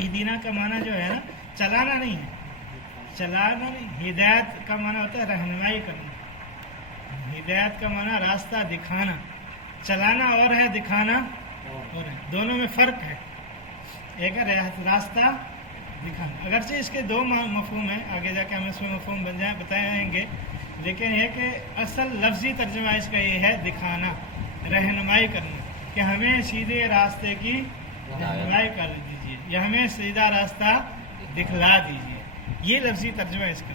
اہدینا کا معنی جو ہے نا چلانا نہیں ہے، چلانا نہیں، ہدایت کا معنی ہوتا ہے رہنمائی کرنا، ہدایت کا معنی راستہ دکھانا، چلانا اور ہے دکھانا اور ہے، دونوں میں فرق ہے، ایک ہے راستہ دکھانا، اگرچہ اس کے دو مفہوم ہیں، آگے جا کے ہم اس میں مفہوم بتائیں گے، لیکن یہ کہ اصل لفظی ترجمہ اس کا یہ ہے دکھانا، رہنمائی کرنا، کہ ہمیں سیدھے راستے کی رہنمائی کر دیجیے یا ہمیں سیدھا راستہ دکھلا دیجیے، یہ لفظی ترجمہ اس کا۔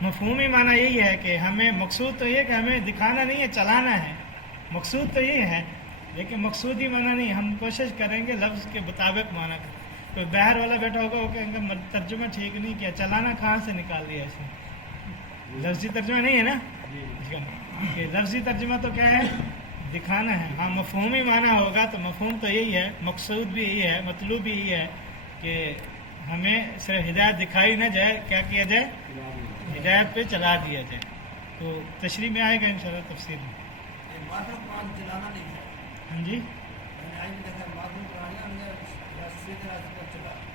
مفہومی معنی یہی ہے کہ ہمیں مقصود تو یہ کہ ہمیں دکھانا نہیں ہے، چلانا ہے، مقصود تو یہ ہے، لیکن مقصودی معنی نہیں، ہم کوشش کریں گے لفظ کے مطابق معنی کریں۔ کوئی باہر والا بیٹھا ہوگا وہ کہیں گے ترجمہ ٹھیک نہیں کیا، چلانا کہاں سے نکال دیا اس نے، لفظی ترجمہ نہیں ہے نا، کہ لفظی ترجمہ تو کیا ہے دکھانا ہے، ہاں مفہومی معنی ہوگا تو مفہوم تو یہی ہے، مقصود بھی یہی ہے، مطلوب بھی یہی ہے کہ ہمیں صرف ہدایت دکھائی نہ جائے، کیا کیا جائے، ہدایت پہ چلا دیا جائے۔ تو تشریح میں آئے گا انشاءاللہ تفسیر میں۔ ہاں جی،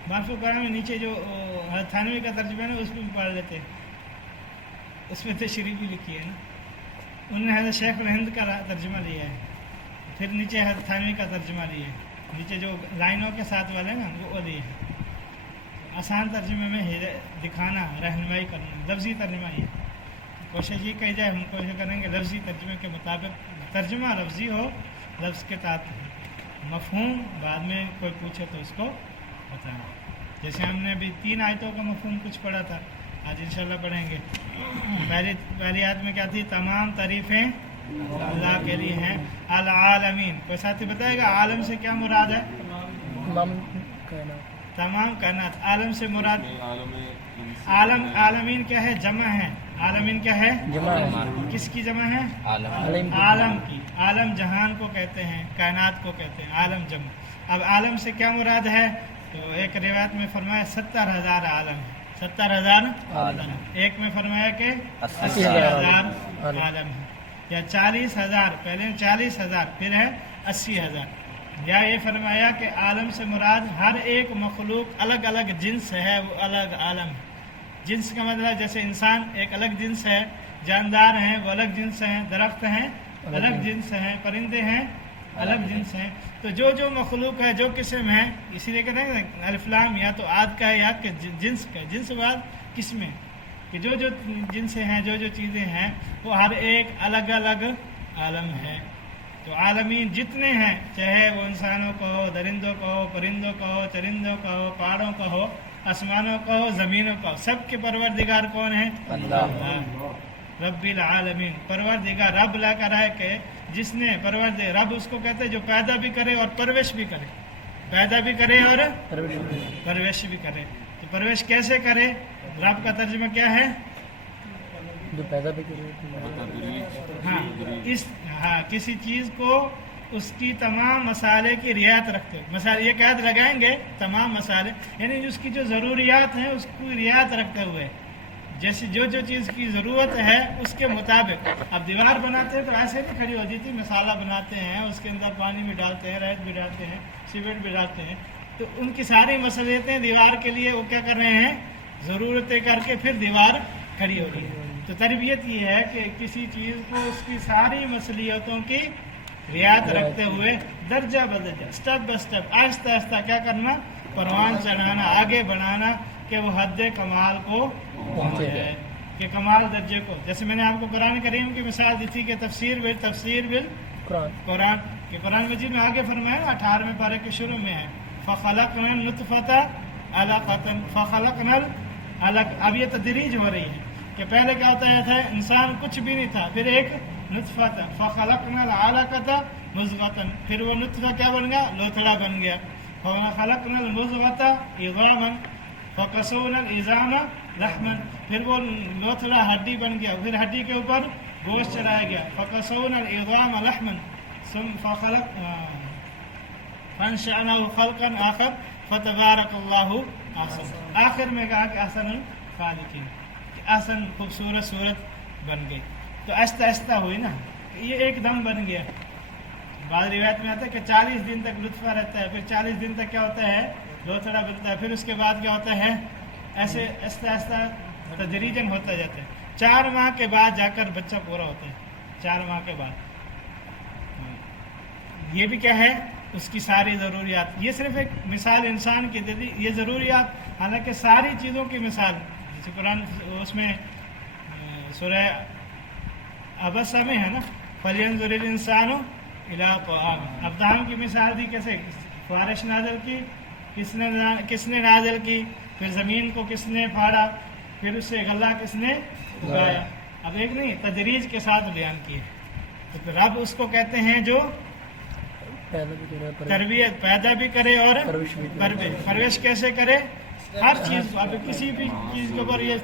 معرفت قرآن میں نیچے جو حضرت تھانوی کا ترجمہ ہے نا اس میں بھی پڑھ لیتے ہیں، اس میں تشریح بھی لکھی ہے نا، انہوں نے حضرت شیخ الہند کا ترجمہ لیا ہے، پھر نیچے حضرت تھانوی کا ترجمہ لیا ہے، نیچے جو لائنوں کے ساتھ والے نا وہ لیے ہیں۔ آسان ترجمے میں دکھانا، رہنمائی کرنا، لفظی ترجمہ یہ، کوشش یہ کہی جائے، ہم کوشش کریں گے لفظی ترجمے کے مطابق ترجمہ لفظی ہو، لفظ کے تحت مفہوم بعد میں کوئی پوچھے تو اس کو بتائیں، جیسے ہم نے ابھی 3 آیتوں کا مفہوم کچھ پڑھا تھا، آج انشاءاللہ پڑھیں گے۔ پہلی آیت میں کیا تھی، تمام تعریفیں اللہ کے لیے ہیں، العالمین، کوئی ساتھی بتائے گا عالم سے کیا مراد ہے؟ تمام کائنات، عالم سے مراد عالم، عالمین کیا ہے، جمع ہے، عالمین کیا ہے، کس کی جمع ہے، عالم کی، عالم جہان کو کہتے ہیں، کائنات کو کہتے ہیں، عالم جمع۔ اب عالم سے کیا مراد ہے، تو ایک روایت میں فرمایا 70,000 عالم ہے، 70,000 عالم، ایک میں فرمایا کہ 80,000 عالم ہے، یا 40,000، پہلے 40,000 پھر ہے 80,000، یا یہ فرمایا کہ عالم سے مراد ہر ایک مخلوق الگ الگ جنس ہے، وہ الگ عالم ہے۔ جنس کا مطلب جیسے انسان ایک الگ جنس ہے، جاندار ہیں وہ الگ جنس ہیں، درخت ہیں الگ جنس ہیں، پرندے ہیں الگ جنس ہیں، تو جو جو مخلوق ہے، جو قسم ہے، اسی لیے کہتے ہیں الف لام یا تو عاد کا ہے یا کہ جنس کا، جنس بعد قسم ہے، کہ جو جو جنس ہیں، جو جو چیزیں ہیں، وہ ہر ایک الگ الگ عالم ہے۔ تو عالمین جتنے ہیں، چاہے وہ انسانوں کو ہو، درندوں کو ہو، پرندوں کو ہو، چرندوں کا ہو، پہاڑوں کا ہو، آسمانوں کا ہو، زمینوں کا ہو، سب کے پروردگار کون ہیں؟ اللہ، رب العالمین، پروردگار، رب لا کر ہے کہ جس نے پروردگار، رب اس کو کہتے ہیں جو پیدا بھی کرے اور پرورش بھی کرے، پیدا بھی کرے اور پرورش بھی کرے۔ تو پرورش کیسے کرے، رب کا ترجمہ کیا ہے، جو پیدا بھی کرے، ہاں کسی چیز کو اس کی تمام مسالے کی رعایت رکھتے ہوئے، مسالے یہ قید لگائیں گے، تمام مسالے یعنی اس کی جو ضروریات ہیں اس کی رعایت رکھتے ہوئے، جیسے جو جو چیز کی ضرورت ہے اس کے مطابق۔ اب دیوار بناتے ہیں تو ایسے نہیں کھڑی ہو جاتی، مسالہ بناتے ہیں، اس کے اندر پانی بھی ڈالتے ہیں، ریت بھی ڈالتے ہیں، سیمنٹ بھی ڈالتے ہیں، تو ان کی ساری مصلیتیں دیوار کے لیے وہ کیا کر رہے ہیں، ضرورتیں کر کے پھر دیوار کھڑی ہو رہی ہے۔ تو تربیت یہ ہے کہ کسی چیز کو اس کی ساری مصلیتوں کی رعایت رکھتے ہوئے درجہ بدرجہ، اسٹیپ بائی اسٹیپ، آہستہ آہستہ کیا کرنا، پروان چڑھانا، آگے بڑھانا کہ وہ حد کمال کو پہنچ جائے، کہ کمال درجے کو۔ جیسے میں نے آپ کو قرآن کریم کی مثال دی تھی کہ تفسیر قرآن کہ قرآن مجید میں آگے فرمایا 18ویں پارے کے شروع میں ہے، فَخَلَقْنَا النُّطْفَةَ عَلَقَةً فَخَلَقْنَا الْعَلَقَةَ۔ اب یہ تدریج ہو رہی ہے کہ پہلے کیا ہوتا تھا، انسان کچھ بھی نہیں تھا، پھر ایک نطفہ تھا، فَخَلَقْنَا الْعَلَقَةَ مُضْغَةً، پھر وہ نطفہ کیا بن گیا، لوتھڑا بن گیا، فَخَلَقْنَا الْمُضْغَةَ عِظَامًا فَكَسَوْنَا الْعِظَامَ لَحْمًا، پھر وہ لوتھڑا ہڈی بن گیا، پھر ہڈی کے اوپر گوشت چڑھایا گیا، فَكَسَوْنَا الْعِظَامَ لَحْمًا فَانشَأْنَاهُ خَلْقًا آخر فَتَبَارَكَ اللَّهُ أَحْسَنُ، آخر میں کہا کہ احسن الخالقین، احسن خوبصورت صورت بن گئی۔ تو آہستہ آہستہ ہوئی نا، یہ ایک دم بن گیا۔ بعض روایت میں آتا ہے کہ 40 دن تک لطفہ رہتا ہے، پھر 40 دن تک کیا ہوتا ہے، لوتھڑا ملتا ہے، پھر اس کے بعد کیا ہوتا ہے، ایسے آہستہ آہستہ تدریجاً ہوتا جاتا ہے. 4 ماہ کے بعد جا کر بچہ پورا ہوتا ہے. 4 ماہ کے بعد یہ بھی کیا ہے، اس کی ساری ضروریات. یہ صرف ایک مثال انسان کی دے دی، یہ ضروریات حالانکہ ساری چیزوں کی مثال جیسے قرآن اس میں سورہ عبسہ میں ہے نا، فَلْيَنْظُرِ الْإِنسَانُ إِلَىٰ طَعَامِهِ. اب طعام کی مثال دی کیسے، بارش نازل کی، کس نے نازل کی، پھر زمین کو کس نے پھاڑا، پھر اس سے غلہ کس نے اگایا. اب ایک نہیں، تدریج کے ساتھ بیان کی ہے. تو پھر رب اس کو کہتے ہیں جو تربیت پیدا بھی کرے اور پرورش کیسے کرے، ہر چیز کو. اب کسی بھی چیز کے اوپر یہ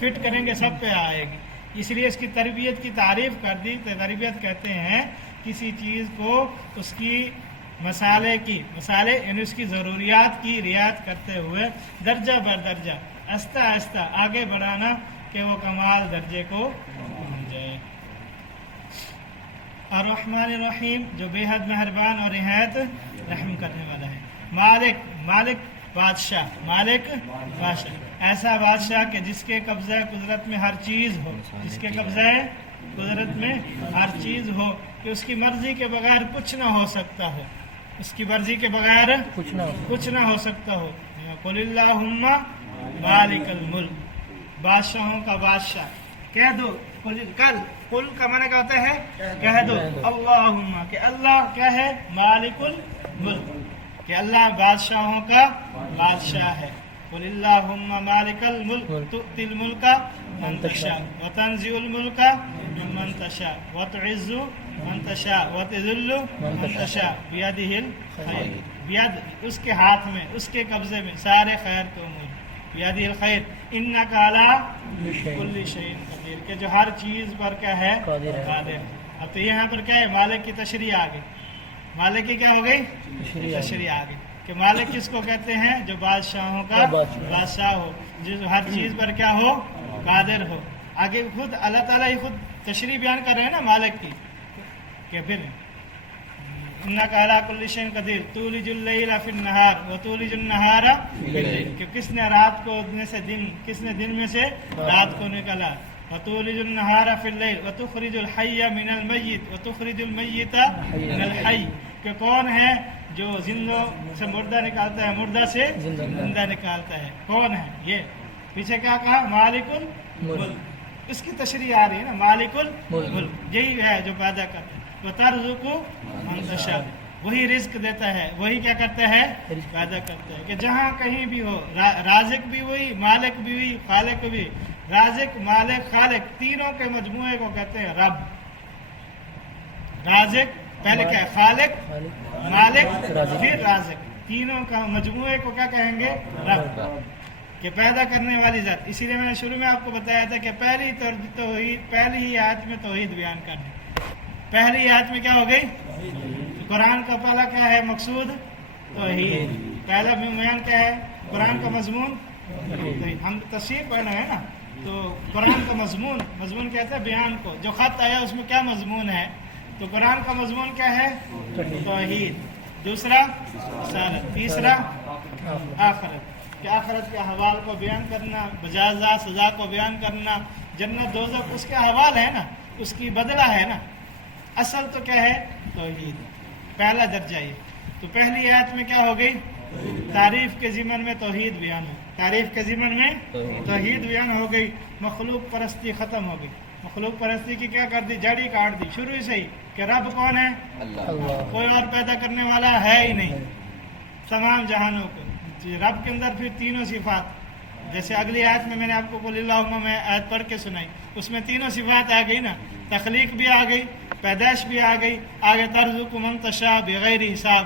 فٹ کریں گے سب پہ آئے گی. اس لیے اس کی تربیت کی تعریف کر دی. تربیت کہتے ہیں کسی چیز کو اس کی مسالے یعنی اس کی ضروریات کی رعایت کرتے ہوئے درجہ بر درجہ آہستہ آہستہ آگے بڑھانا کہ وہ کمال درجے کو پہنچ جائے. الرحمن الرحیم، جو بے حد مہربان اور نہایت رحم کرنے والا ہے. مالک بادشاہ، ایسا بادشاہ کہ جس کے قبضہ قدرت میں ہر چیز ہو، جس کے قبضہ قدرت میں ہر چیز ہو، کہ اس کی مرضی کے بغیر کچھ نہ ہو سکتا ہو، اس کی مرضی کے بغیر کچھ نہ ہو سکتا ہو. قل اللہم مالک الملک، بادشاہوں کا بادشاہ. کہہ دو قل کا معنی کیا ہوتا ہے، کہہ دو اللہم، کہ اللہ کیا ہے، مالک الملک، کہ اللہ بادشاہوں کا بادشاہ ہے. قل اللہم مالک الملک تؤتی الملک من تشاء وتنزع الملک ممن تشاء وتعز من تشاء وتذل من تشاء بیدہ الخیر. بید اس کے ہاتھ میں، اس کے قبضے میں سارے خیر کے امور. بیدہ الخیر انک علی کل شیء قدیر، کہ جو ہر چیز پر کیا ہے، قادر. اب تو یہاں پر کیا ہے، مالک کی تشریح آ گئی. مالک کی کیا ہو گئی، تشریح آ گئی کہ مالک کس کو کہتے ہیں، جو بادشاہوں کا بادشاہ ہو، جو ہر چیز پر کیا ہو، قادر ہو. آگے خود اللہ تعالیٰ ہی خود تشریح بیان کر رہے ہیں نا مالک کی، کہ پھر انک علی کل شیء قدیر تولج اللیل فی النہار وتولج النہار فی اللیل، کہ کس نے رات کو میں سے دن، کس نے دن میں سے رات کو نکالا. وتولج النہار فی اللیل وتخرج الحی من المیت وتخرج المیت من الحی، کہ کون ہے جو زندوں سے مردہ نکالتا ہے، مردہ سے زندہ نکالتا ہے، کون ہے یہ. پیچھے کیا کہا، مالک الملک. اس کی تشریح آ رہی ہے نا، مالک الملک یہی ہے جو پیدا کرتا ہے. وترزق من تشاء، وہی رزق دیتا ہے، وہی کیا کرتا ہے، پیدا کرتا ہے. کہ جہاں کہیں بھی ہو، رازق بھی وہی، مالک بھی وہی، خالق بھی. رازق، مالک، خالق تینوں کے مجموعے کو کہتے ہیں رب. رازق پہلے کیا ہے، خالق، مالک، پھر رازق. تینوں کا مجموعے کو کیا کہیں گے، رب، کہ پیدا کرنے والی ذات. اسی لیے میں نے شروع میں آپ کو بتایا تھا کہ پہلی ہی آیت میں توحید بیان کرنی. پہلی آیت میں کیا ہو گئی، قرآن کا پہلا کیا ہے مقصود، توحید. پہلا بیان کیا ہے، قرآن کا مضمون توحید. ہم تفسیر پڑھ رہے ہیں نا، تو قرآن کا مضمون کہتا ہے بیان کو. جو خط آیا اس میں کیا مضمون ہے، تو قرآن کا مضمون کیا ہے، توحید. دوسرا رسالت. تیسرا آخرت، کہ آخرت کے احوال کو بیان کرنا، مجازات سزا کو بیان کرنا، جنت دوزخ اس کے احوال ہے نا، اس کی بدلہ ہے نا. اصل تو کیا ہے، توحید، پہلا درجہ یہ. تو پہلی آیت میں کیا ہو گئی، تعریف کے ضمن میں توحید بیان ہو. تعریف کے ضمن میں توحید بیان ہو گئی. مخلوق پرستی ختم ہو گئی. مخلوق پرستی کی کیا کر دی، جڑی کاٹ دی شروع سے ہی، کہ رب کون ہے، اللہ. کوئی اور پیدا کرنے والا ہے ہی نہیں تمام جہانوں کو. رب کے اندر پھر تینوں صفات، جیسے اگلی آیت میں نے آپ کو قل اللہم میں آیت پڑھ کے سنائی، اس میں تینوں صفات آ گئی نا. تخلیق بھی آ گئی، پیدائش بھی آ گئی، آگے ترزق من تشاء بغیر حساب،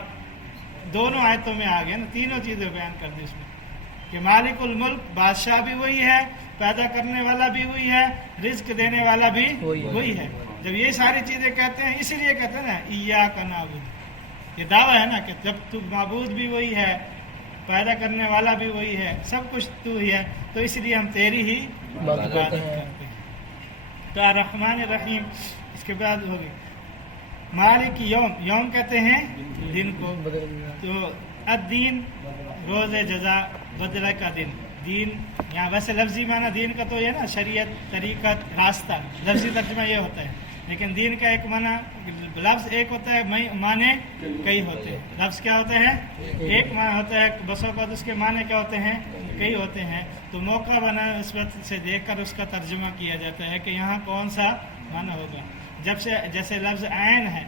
دونوں آیتوں میں آ گئے نا. تینوں چیزیں بیان کر دی اس میں، کہ مالک الملک بادشاہ بھی وہی ہے، پیدا کرنے والا بھی وہی ہے، رزق دینے والا بھی وہی ہے. جب یہ ساری چیزیں کہتے ہیں، اسی لیے کہتے ہیں نا ایاک نعبد، یہ دعویٰ ہے نا کہ جب تو معبود بھی وہی ہے، پیدا کرنے والا بھی وہی ہے، سب کچھ تو ہی ہے، تو اس لیے ہم تیری ہی عبادت کرتے ہیں. تو الرحمن الرحیم اس کے بعد ہوگی. مالک یوم، یوم کہتے ہیں دن کو. تو الدین روز جزا بدلے کا دن. دین یہاں ویسے لفظی معنی دین کا تو یہ نا شریعت طریقت راستہ لفظی ترجمہ یہ ہوتا ہے, لیکن دین کا ایک معنی لفظ ایک ہوتا ہے معنی کئی ہوتے ہیں. لفظ کیا ہوتا ہے ایک معنی ہوتا ہے, بسوں کا اس کے معنی کیا ہوتے ہیں کئی ہوتے ہیں. تو موقع بنا اس وقت سے دیکھ کر اس کا ترجمہ کیا جاتا ہے کہ یہاں کون سا معنی ہوگا. جب سے جیسے لفظ عین ہے,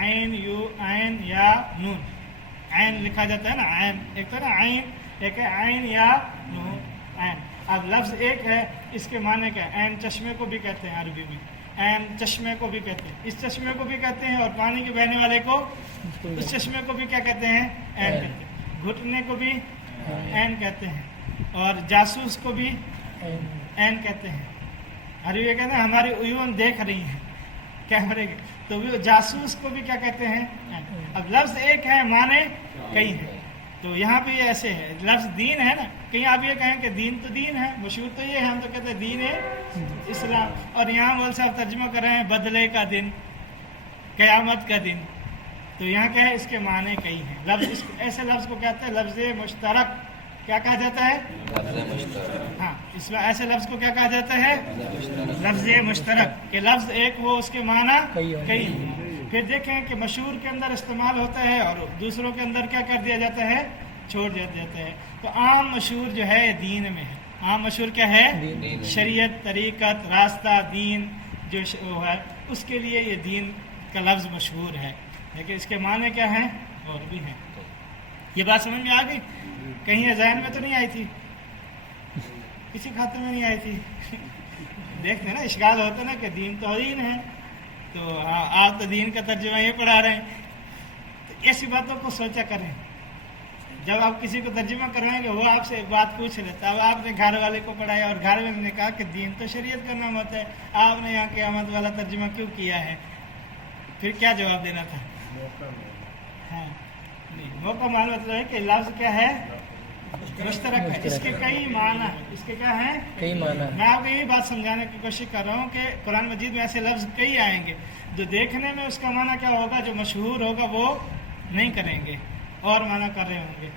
عین یو عین یا نون, عین لکھا جاتا ہے نا, عین ایک تو نا عین, ایک ہے عین یا نون عین. اب لفظ ایک ہے, اس کے معنی کیا ہے؟ عین چشمے کو بھی کہتے ہیں عربی میں, عین چشمے کو بھی کہتے ہیں, اس چشمے کو بھی کہتے ہیں, اور پانی کے بہنے والے کو اس چشمے کو بھی کیا کہتے ہیں عین کہتے ہیں. گھٹنے کو بھی عین کہتے ہیں, اور جاسوس کو بھی عین کہتے ہیں. عربی یہ کہتے ہیں ہماری عیون دیکھ رہی ہیں کیمرے کے, تو وہ جاسوس کو بھی کیا کہتے ہیں عین. اب لفظ ایک ہے معنی کئی ہیں, تو یہاں پہ یہ ایسے ہے. لفظ دین ہے نا, کہیں آپ یہ کہیں کہ دین تو دین ہے, مشہور تو یہ ہے, ہم تو کہتے ہیں دین ہے اسلام. اور یہاں مول صاحب ترجمہ کر رہے ہیں بدلے کا دن, قیامت کا دن. تو یہاں کیا ہے اس کے معنی کئی ہیں. لفظ ایسے لفظ کو کہتے ہیں لفظ مشترک. کیا کہا جاتا ہے ہاں, اس میں ایسے لفظ کو کیا کہا جاتا ہے لفظ مشترک, کہ لفظ ایک ہو اس کے معنی کئی ہوں. پھر دیکھیں کہ مشہور کے اندر استعمال ہوتا ہے اور دوسروں کے اندر کیا کر دیا جاتا ہے چھوڑ دیا جاتا ہے. تو عام مشہور جو ہے دین میں ہے. عام مشہور کیا ہے شریعت طریقت راستہ دین جو ہے, اس کے لیے یہ دین کا لفظ مشہور ہے. لیکن اس کے معنی کیا ہیں اور بھی ہیں. یہ بات سمجھ میں آ گئی؟ کہیں ذہن میں تو نہیں آئی تھی, کسی خاطر میں نہیں آئی تھی. دیکھتے ہیں نا اشکال ہوتا ہے نا کہ دین تو دین ہے, تو آپ تو دین کا ترجمہ یہ پڑھا رہے ہیں. تو ایسی باتوں کو سوچا کریں. جب آپ کسی کو ترجمہ کروائیں گے وہ آپ سے بات پوچھ لیتا. اب آپ نے گھر والے کو پڑھایا اور گھر والے نے کہا کہ دین تو شریعت کا نام ہوتا ہے, آپ نے یہاں قیامت والا ترجمہ کیوں کیا ہے, پھر کیا جواب دینا تھا؟ ہاں نہیں, موقع معنی مطلب ہے کہ لفظ کیا ہے مشترک ہے, اس کے کئی معنی ہیں. اس کے کیا ہیں کئی معنی. میں آپ کو یہی بات سمجھانے کی کوشش کر رہا ہوں کہ قرآن مجید میں ایسے لفظ کئی آئیں گے جو دیکھنے میں اس کا معنی کیا ہوگا جو مشہور ہوگا وہ نہیں کریں گے, اور معنی کر رہے ہوں گے.